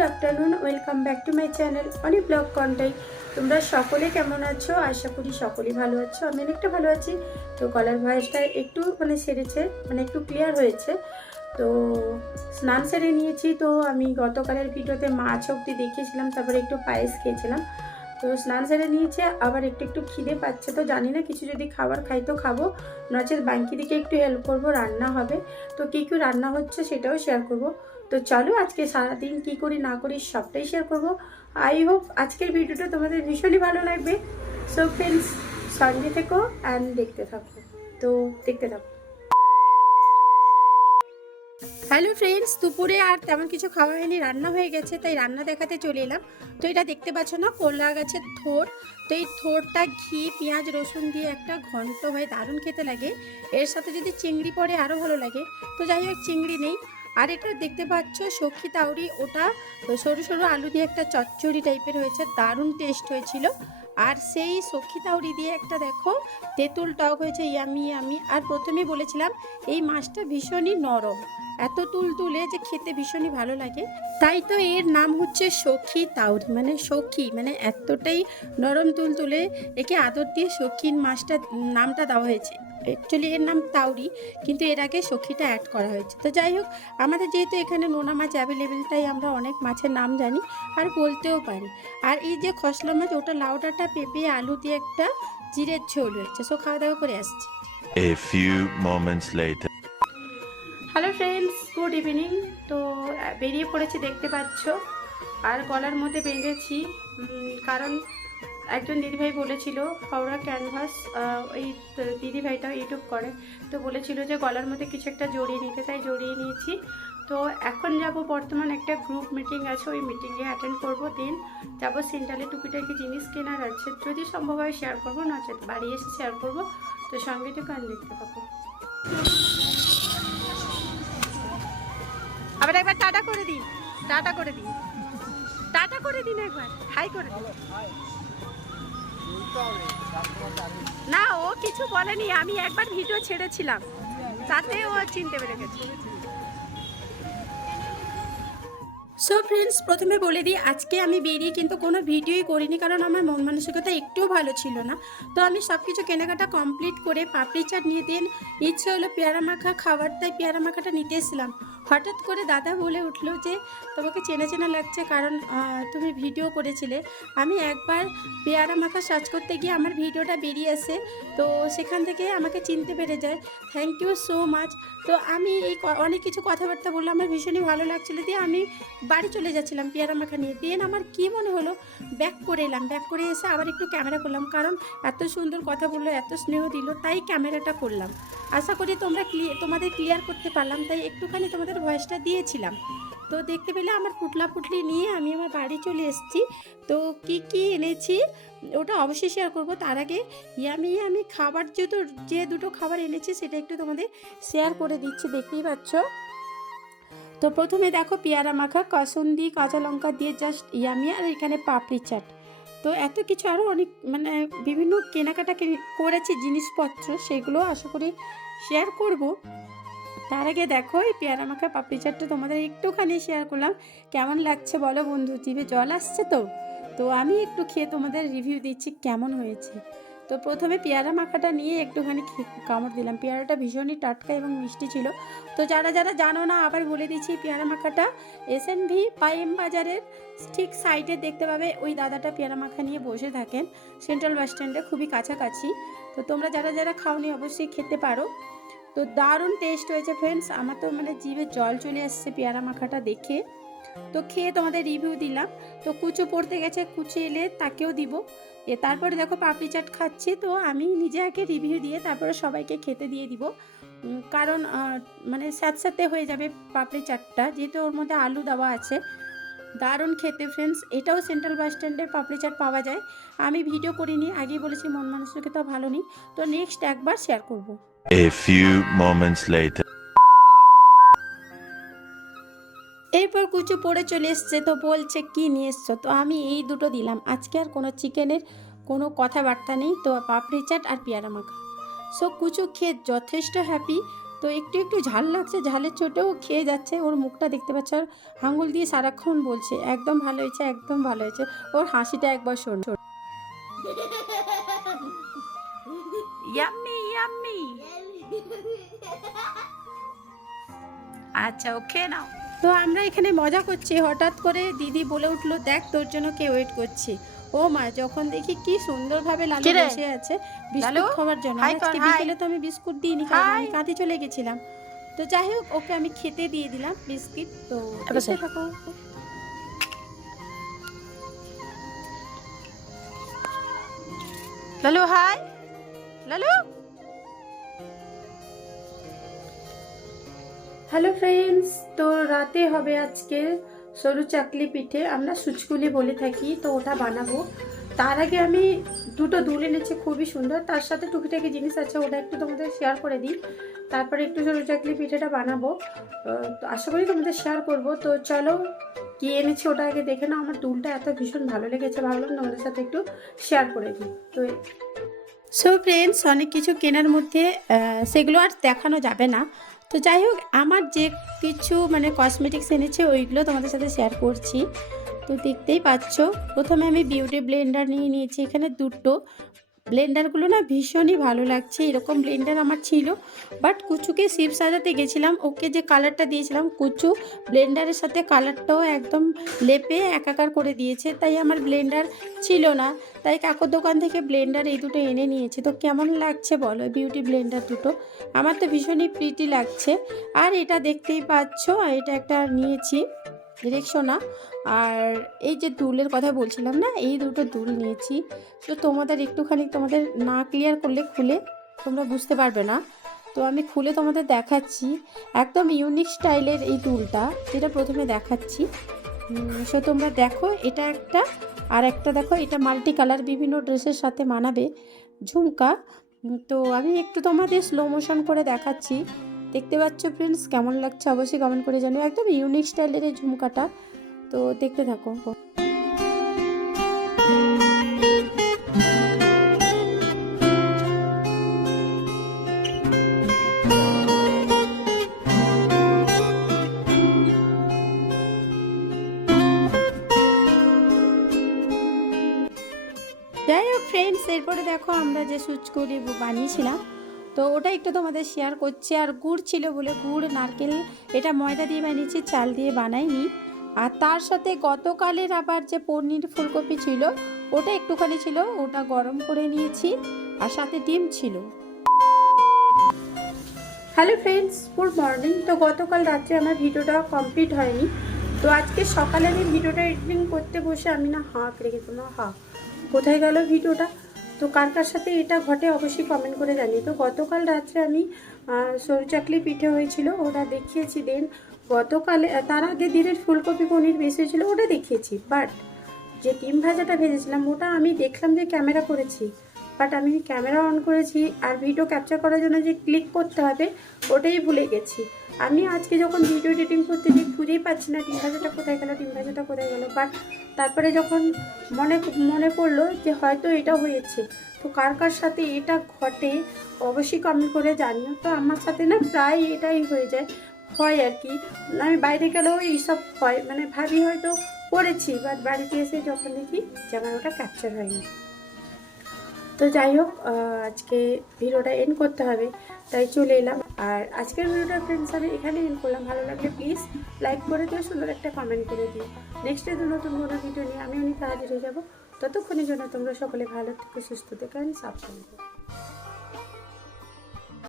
Good afternoon, welcome back to my channel অনেক blog Contai তোমরা সকলে কেমন আছো? আশা করি সকলেই ভালো আছো। আমি অনেকটা ভালো আছি। তো কলার ভয়েসটা একটু মানে সেরেছে মানে একটু ক্লিয়ার হয়েছে। তো স্নান সেরে নিয়েছি। তো আমি গতকালের ভিডিওতে মাছ অব্দি দেখিয়েছিলাম, তারপরে একটু পায়েস খেয়েছিলাম। তো স্নান সেরে নিয়েছে, আবার একটু একটু খিদে পাচ্ছে। তো জানি না, কিছু যদি খাবার খাই তো খাব। নচেত বাঙ্কি দিকে একটু হেল্প করব, রান্না হবে। তো কী কী রান্না হচ্ছে সেটাও শেয়ার করব। তো চলো আজকে সারাদিন কি করি না করি সবটাই শেয়ার করব। আই হোপ আজকের ভিডিওটা তোমাদের ভীষণই ভালো লাগবে। সো ফ্রেন্ডস সঙ্গে থেকো অ্যান্ড দেখতে থাকো। তো দেখতে থাকো। হ্যালো ফ্রেন্ডস দুপুরে আর তেমন কিছু খাওয়া হয়নি, রান্না হয়ে গেছে, তাই রান্না দেখাতে চলে এলাম। তো এটা দেখতে পাচ্ছ না কলা গাছের থোর। তো এই থোরটা ঘি, পেঁয়াজ, রসুন দিয়ে একটা ঘন্ট হয়ে দারুণ খেতে লাগে। এর সাথে যদি চিংড়ি পরে আরও ভালো লাগে। তো যাই হোক, চিংড়ি নেই। আর এটা দেখতে পাচ্ছ, সখী তাউরি ওটা সরু সরু আলু দিয়ে একটা চচ্চড়ি টাইপের হয়েছে, দারুণ টেস্ট হয়েছিল। আর সেই সখী তাউরি দিয়ে একটা দেখো, তেঁতুল টক হয়েছে, ইয়ামি ইয়ামি। আর প্রথমেই বলেছিলাম, এই মাছটা ভীষণই নরম। এত তুল তুলে যে খেতে ভীষণই ভালো লাগে। তাই তো এর নাম হচ্ছে সখী তাউরি মানে সখী মানে এতটাই নরম তুল তুলে একে আদর দিয়ে সখীর মাছটা নামটা দেওয়া হয়েছে। অ্যাকচুয়ালি এর নাম তাউরি কিন্তু এর আগে সখীটা অ্যাড করা হয়েছে। তো যাই হোক, আমাদের যেহেতু এখানে নোনা মাছ অ্যাভেলেবেল তাই আমরা অনেক মাছের নাম জানি আর বলতেও পারি। আর এই যে খসলা মাছ, ওটা লাউ লাউডাটা পেঁপে, আলু দিয়ে একটা জিরের ঝোল হয়েছে। সো খাওয়া দাওয়া করে আসছি। A few moments later. Good evening. তো বেরিয়ে পড়েছি, দেখতে পাচ্ছ। আর গলার মধ্যে বেঁধেছি কারণ একজন দিদিভাই বলেছিল, হাওড়া ক্যানভাস ওই দিদিভাইটা ইউটিউব করে। তো বলেছিল যে, গলার মধ্যে কিছু একটা জড়িয়ে নিতে, তাই জড়িয়ে নিয়েছি। তো এখন যাব, বর্তমান একটা গ্রুপ মিটিং আছে, ওই মিটিংয়ে অ্যাটেন্ড করব। দেন যাব সেন্টারে টুকিটাকি জিনিস কেনার আছে। যদি সম্ভব হয় শেয়ার করব, নচেত বাড়ি এসে শেয়ার করব। তো সঙ্গে তো কান দেখতে পাবো। আবার একবার টাটা করে দিন টাটা করে দিন টাটা করে দিন একবার। হাই করে দিন। না, ও কিছু বলেনি। আমি একবার ভিডিও ছেড়েছিলাম। তাতে ও চিনতে পেরে গেছে। সো ফ্রেন্ডস প্রথমে বলে দিই, আজকে আমি বেরিয়ে কিন্তু কোনো ভিডিওই করিনি, কারণ আমার মন মানসিকতা একটুও ভালো ছিল না। তো আমি সব কিছু কেনাকাটা কমপ্লিট করে পাপড়ি চাট নিয়ে দিন। ইচ্ছে হলো পেয়ারা মাখা খাবার তাই পেয়ারা মাখাটা নিতে এসেছিলাম। হঠাৎ করে দাদা বলে উঠল যে, তোমাকে চেনা চেনা লাগছে কারণ তুমি ভিডিও করেছিলে। আমি একবার পেয়ারা মাখা সার্চ করতে গিয়ে আমার ভিডিওটা বেরিয়ে আসে তো সেখান থেকে আমাকে চিনতে পেরে যায়। থ্যাংক ইউ সো মাচ তো আমি এই অনেক কিছু কথাবার্তা বললাম। আমার ভীষণই ভালো লাগছিল দিয়ে আমি বাড়ি চলে যাচ্ছিলাম পেয়ারা মাখা নিয়ে। দিয়ে আমার কী মনে হলো? ব্যাক করে এলাম। ব্যাক করে এসে আবার একটু ক্যামেরা করলাম কারণ এত সুন্দর কথা বলল, এত স্নেহ দিল, তাই ক্যামেরাটা করলাম। আশা করি তোমরা ক্লিয়ার তোমাদের ক্লিয়ার করতে পারলাম। তাই একটুখানি তোমাদের ভয়েসটা দিয়েছিলাম। তো দেখতে পেলে আমার পুটলা পুটলি নিয়ে আমি আমার বাড়ি চলে এসেছি। তো কি কি এনেছি? ওটা অবশ্যই শেয়ার করব। তার আগে ইয়ামি আমি খাবার যেহেতু, যে দুটো খাবার এনেছি সেটা একটু তোমাদের শেয়ার করে দিচ্ছি, দেখতেই পাচ্ছ? তো প্রথমে দেখো পেয়ারা মাখা, কাসুন্দি, কাঁচা লঙ্কা দিয়ে জাস্ট ইয়ামি আর এখানে পাপড়ি চাট। তো এত কিছু আরও অনেক মানে বিভিন্ন কেনাকাটা কিনে- করেছি জিনিসপত্র, সেগুলো আশা করি শেয়ার করব। তার আগে দেখো, এই পেয়ারা মাখা পাপড়ি চাটটা তোমাদের একটুখানি শেয়ার করলাম। কেমন লাগছে বলো বন্ধু? জিভে জল আসছে তো? তো আমি একটু খেয়ে তোমাদের রিভিউ দিচ্ছি কেমন হয়েছে। তো প্রথমে পেয়ারা মাখাটা নিয়ে একটুখানি কামড় দিলাম। পেয়ারাটা ভীষণই টাটকা এবং মিষ্টি ছিল। তো যারা যারা জানো না, আবার বলে দিচ্ছি, পেয়ারা মাখাটা এস এন ভি পাইএম বাজারের ঠিক সাইডে দেখতে পাবে। ওই দাদাটা পেয়ারা মাখা নিয়ে বসে থাকেন। সেন্ট্রাল বাস স্ট্যান্ডে খুবই কাছাকাছি। তো তোমরা যারা যারা খাওনি, অবশ্যই খেতে পারো। তো দারুণ টেস্ট হয়েছে ফ্রেন্ডস আমার তো মানে জিভে জল চলে আসছে পেয়ারা মাখাটা দেখে। তো খেয়ে তোমাদের রিভিউ দিলাম। তো কুচু পড়তে গেছে, কুচু এলে তাকেও দিব। এ তারপরে দেখো পাপড়ি চাট খাচ্ছি, তো আমি নিজে আগে রিভিউ দিয়ে তারপরে সবাইকে খেতে দিয়ে দিব। কারণ মানে স্যাঁতস্যাঁতে হয়ে যাবে পাপড়ি চাটটা। যেহেতু ওর মধ্যে আলু দেওয়া আছে। দারুণ খেতে ফ্রেন্ডস এটাও সেন্ট্রাল বাস স্ট্যান্ডের পাপড়ি চাট পাওয়া যায়। আমি ভিডিও করিনি, আগেই বলেছি মন মানসিকতা ভালো নেই। তো নেক্সট একবার শেয়ার করব। A few moments later. এরপর কুচু পড়ে চলে এসছে তো বলছে কি নিয়ে এসছো? তো আমি এই দুটো দিলাম। আজকে আর কোনো চিকেনের কোনো কথাবার্তা নেই তো পাপড়ি চাট আর পেয়ারা মাখা। সো কুচু খেয়ে যথেষ্ট হ্যাপি তো একটু একটু ঝাল লাগছে ঝালের চোটেও খেয়ে যাচ্ছে। ওর মুখটা দেখতে পাচ্ছ আর আঙুল দিয়ে সারাক্ষণ বলছে একদম ভালো হয়েছে একদম ভালো হয়েছে। ওর হাসিটা একবার শোন। ইয়াম্মি ইয়াম্মি আচ্ছা ওকে নাও। তো আমরা এখানে মজা করছি। হঠাৎ করে দিদি বলে উঠল দেখ তোর জন্য কে ওয়েট করছে? ও মা যখন দেখি কি সুন্দরভাবে লালু বসে আছে বিস্কুট খাওয়ার জন্য। আজকে বিকেলে তো আমি বিস্কুট দিইনি কারণ আমি চলে গেছিলাম। তো যাই হোক ওকে আমি খেতে দিয়ে দিলাম বিস্কিট। তো দেখতে থাকো। Lalu hi Lalu? Hello friends তো রাতে হবে আজকে সরু চাকলি পিঠে। আমরা সুচকুলি বলে থাকি, তো ওটা বানাবো। তার আগে আমি দুটো দুল এনেছি, খুবই সুন্দর। তার সাথে টুকিটাকি জিনিস আছে, ওটা একটু তোমাদের শেয়ার করে দিই। তারপরে একটু সরু চাকলি পিঠেটা বানাবো। তো আশা করি তোমাদের শেয়ার করব। তো চলো, কি এনেছি ওটা আগে দেখে নাও। আমার দুলটা এত ভীষণ ভালো লেগেছে, ভাবলাম তোমাদের সাথে একটু শেয়ার করে দিই। তো সো ফ্রেন্ডস অনেক কিছু কেনার মধ্যে সেগুলো আর দেখানো যাবে না। তো যাই হোক, আমার যে কিছু মানে কসমেটিক্স এনেছে, ওইগুলো তোমাদের সাথে শেয়ার করছি। তো দেখতেই পাচ্ছ, প্রথমে আমি বিউটি ব্লেন্ডার নিয়ে নিয়েছি, এখানে দুটো। ব্লেন্ডারগুলো না ভীষণই ভালো লাগছে, এরকম ব্লেন্ডার আমার ছিল। বাট কুচুকে শিব সাজাতে গেছিলাম, ওকে যে কালারটা দিয়েছিলাম, কুচু ব্লেন্ডারের সাথে কালারটাও একদম লেপে একাকার করে দিয়েছে, তাই আমার ব্লেন্ডার ছিল না। তাই কাকুর দোকান থেকে ব্লেন্ডার এই দুটো এনে নিয়েছি। তো কেমন লাগছে বলো বিউটি ব্লেন্ডার দুটো? আমার তো ভীষণই প্রিটি লাগছে। আর এটা দেখতেই পাচ্ছ এটা একটা নিয়েছি। রেক্সোনা আর এই যে দুলের কথা বলছিলাম না, এই দুটো দুল নিয়েছি। তো তোমাদের একটুখানি তোমাদের না ক্লিয়ার করলে খুলে তোমরা বুঝতে পারবে না। তো আমি খুলে তোমাদের দেখাচ্ছি। একদম ইউনিক স্টাইলের এই দুলটা, যেটা প্রথমে দেখাচ্ছি। সো তোমরা দেখো, এটা একটা, আর একটা দেখো, এটা মাল্টি কালার বিভিন্ন ড্রেসের সাথে মানাবে। ঝুমকা। তো আমি একটু তোমাদের স্লো মোশন করে দেখাচ্ছি। দেখতে পাচ্ছ ফ্রেন্ডস কেমন লাগছে অবশ্যই কমেন্ট করে জানিও। একদম ইউনিক স্টাইলের এই ঝুমকাটা। তো দেখতে থাকো। যাই হোক ফ্রেন্ডস এরপরে দেখো আমরা যে সুচকুরি বানিয়েছিলাম তো ওটা একটু তোমাদের শেয়ার করছি। আর গুড় ছিল বলে গুড়, নারকেল, এটা ময়দা দিয়ে বানিয়েছি চাল দিয়ে বানাইনি। আর তার সাথে গতকালের আবার যে পনির ফুলকপি ছিল, ওটা একটুখানি ছিল, ওটা গরম করে নিয়েছি। আর সাথে ডিম ছিল। হ্যালো ফ্রেন্ডস গুড মর্নিং তো গতকাল রাত্রে আমার ভিডিওটা কমপ্লিট হয়নি। তো আজকে সকালে আমি ভিডিওটা এডিটিং করতে বসে আমি না হাঁক রেখে না হাঁক। কোথায় গেল ভিডিওটা? তো কার কার সাথে এটা ঘটে অবশ্যই কমেন্ট করে জানি তো গতকাল রাত্রে আমি সরু চাকলি পিঠে হয়েছিল ওটা দেখিয়েছি দেন গতকালে তার আগে দিনের ফুলকপি পনির বেশি হয়েছিল, ওটা দেখিয়েছি। বাট যে ডিম ভাজাটা ভেজেছিলাম, ওটা আমি দেখলাম যে ক্যামেরা করেছি। বাট আমি ক্যামেরা অন করেছি আর ভিডিও ক্যাপচার করার জন্য যে ক্লিক করতে হবে, ওটাই ভুলে গেছি। আমি আজকে যখন ভিডিও এডিটিং করতে যাই খুঁজেই পাচ্ছি না ডিম ভাজাটা কোথায় গেল ডিম ভাজাটা কোথায় গেল। বাট তারপরে যখন মনে মনে পড়ল যে হয়তো এটা হয়েছে। তো কার কার সাথে এটা ঘটে অবশ্যই কমেন্ট করে জানিও। তো আমার সাথে না প্রায় এটাই হয়ে যায়। হয় আর কি। আমি বাইরে গেলেও এইসব হয়। মানে ভাবি হয়তো করেছি। বাট বাড়িতে এসে যখন দেখি যে আমার ওটা ক্যাপচার হয়নি। তো যাই হোক আজকে ভিডিওটা এন্ড করতে হবে, তাই চলে এলাম। আর আজকের ভিডিওটা ফ্রেন্ডস আমি এখানে এন্ড করলাম। ভালো লাগলে প্লিজ লাইক করে দিও, সুন্দর একটা কমেন্ট করে দিও। নেক্সট ডে নতুন কোনো ভিডিও নিয়ে আমি অনেক হাজির হয়ে যাব। ততক্ষণের জন্য তোমরা সকলে ভালো থেকে, সুস্থ থেকে আমি সাবধান